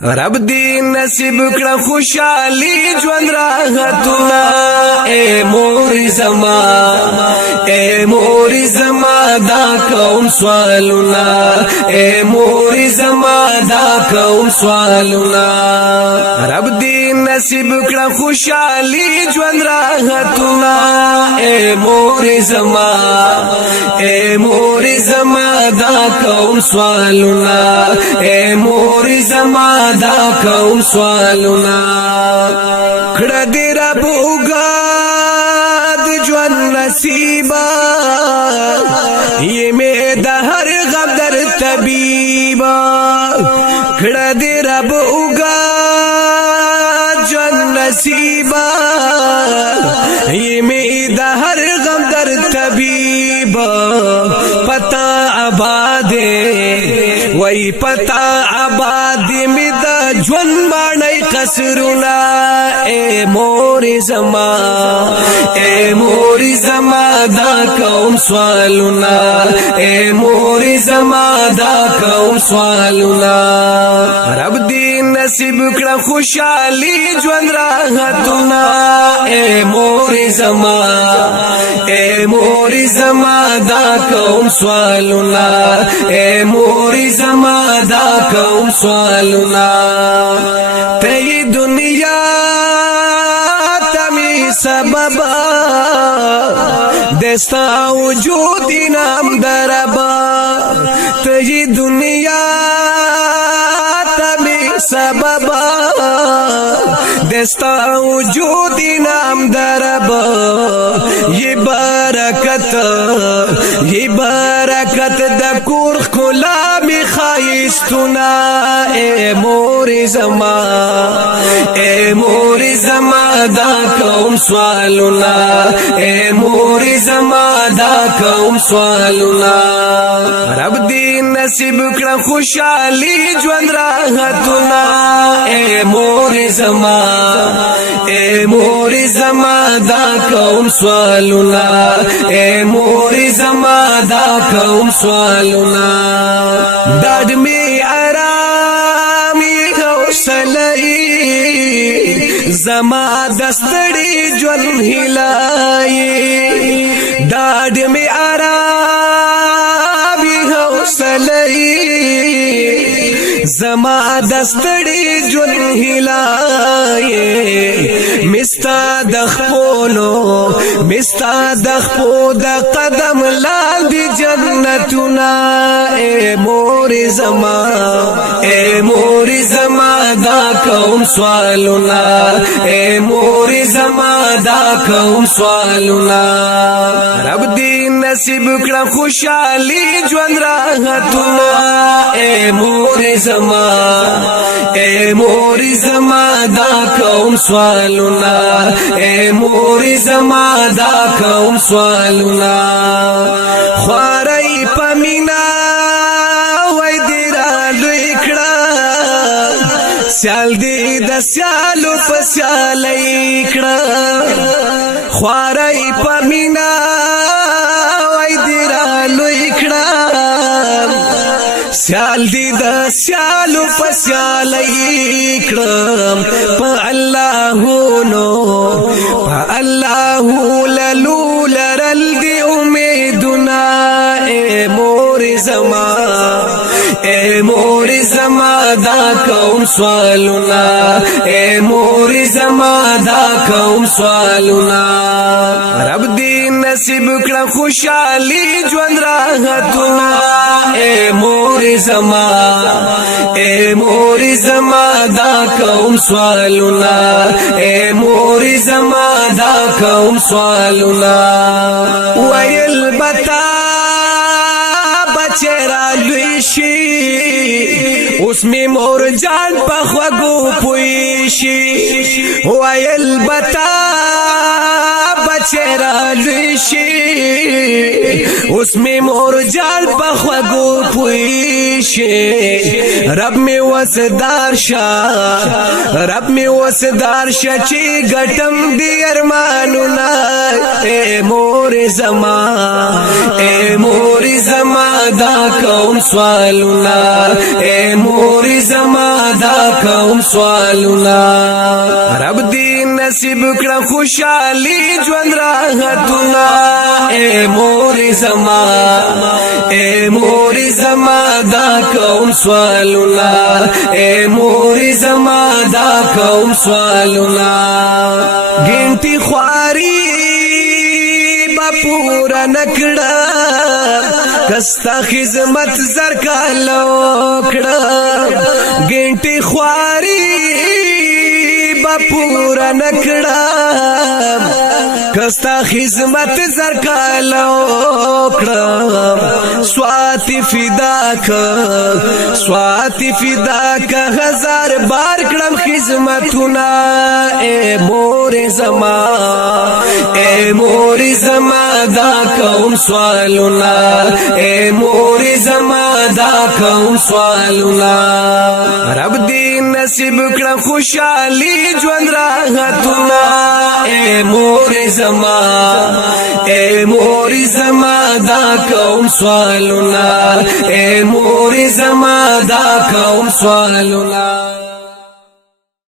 رب دی نصیب کړه خوشالي ژوند راحتونه اے مور زما اے مور زما دا کوم سوالونه اے مور زما دا کوم سوالونه رب دی نصیب کړه خوشالي ژوند راحتونه اے مور زما اے مور زما دا کوم سوالونه اے مور زما دا کوم سوالونه کړه دې رب اوږد ژوند نصیبا یې مې د هر غم در طبیبا کړه دې رب اوږد ژوند نصیبا یې مې د هر غم در طبیبا پتا آباد وای پتا آباد می دا ژوند باندې قصرونه اے مور زما اے مور زما دا کوم سوالونه اے مور زما دا کوم سوالونه رب دې نصیب کړه خوشالي ژوند راحتونه اے مور زما اے مور زما دا کوم سوالونه اے مور زما دا کوم سوالونه ته دنیا تمی سبب دستا وجود نام دربا ته دنیا تمی سبب دستا وجود نام دربا یہ برکت د کور کلا می خایستونا اے مور زما اے مور زما دا کوم سوالونا اے مور زما دا کوم سوالونا رب دی نصیب کړه خوشالي ژوند راحتونا اے مور زما اے مور زما دا کوم سوالونا اے مور زما دا کوم سوالونا ډاډ می آرامي حوصله زما دستړي ژوند هلای ډاډ می آرامي حوصله زما دستړي ژوند هلای مستا د خپو د قدم لاندې جنتونه اے مور زما اے مور زما دا کوم سوالونه اے مور زما دا کوم سوالونه رب دې نصیب کړه خوشالي ژوند راحتونه اے مور زما اے مور زما دا کوم سوالونه اے مور زما دا کوم سوالونه خوارای پمینا وای دی را لوی کړه سیال دی د سیالو په سیالای کړه خوارای پمینا وای دی را لوی کړه سیال دی د سیالو په سیالای کړه په الله نو په الله للو لرل دی امیدنا اے مور زما اے مور زما دا کوم سوالونا اے مور زما دا کوم سوالونا رب دی نصیب کړه خوشالي ژوند راحتونا اے مور زما اے مور زما دا کوم سوالونا اے مور زما دا کوم سوالونا ویل بتا بچرا لوی شي اوس می مور جان په خوګو پوي شي ویل بتا چرا لشی اس می مور جال بخوگو پویشی رب می وسدار شا رب می وسدار شا چی گٹم دی ارمانونا اے مور زما دا کوم سوالونا اے مور زما دا کوم سوالونا رب دی نصیب کړه خوشالي ژوند راحتونه اے مور زما دا کوم سوالونه اے مور زما دا کوم سوالونه ګنټي خواري پورا نکړه کستا خدمت زر کالو کړه ګنټي خواري پورا نکړه کستا خدمت زر کالو کړه سواتی فدا کا ہزار بار کړم خدمتونه اے مور زما دا کوم سوالونه اے مور زما دا کوم سوالونه رب دې نصیب کړه خوشالي ژوند راحتونه اے مور زما دا کوم سوالونه اے مور زما دا کوم سوالونه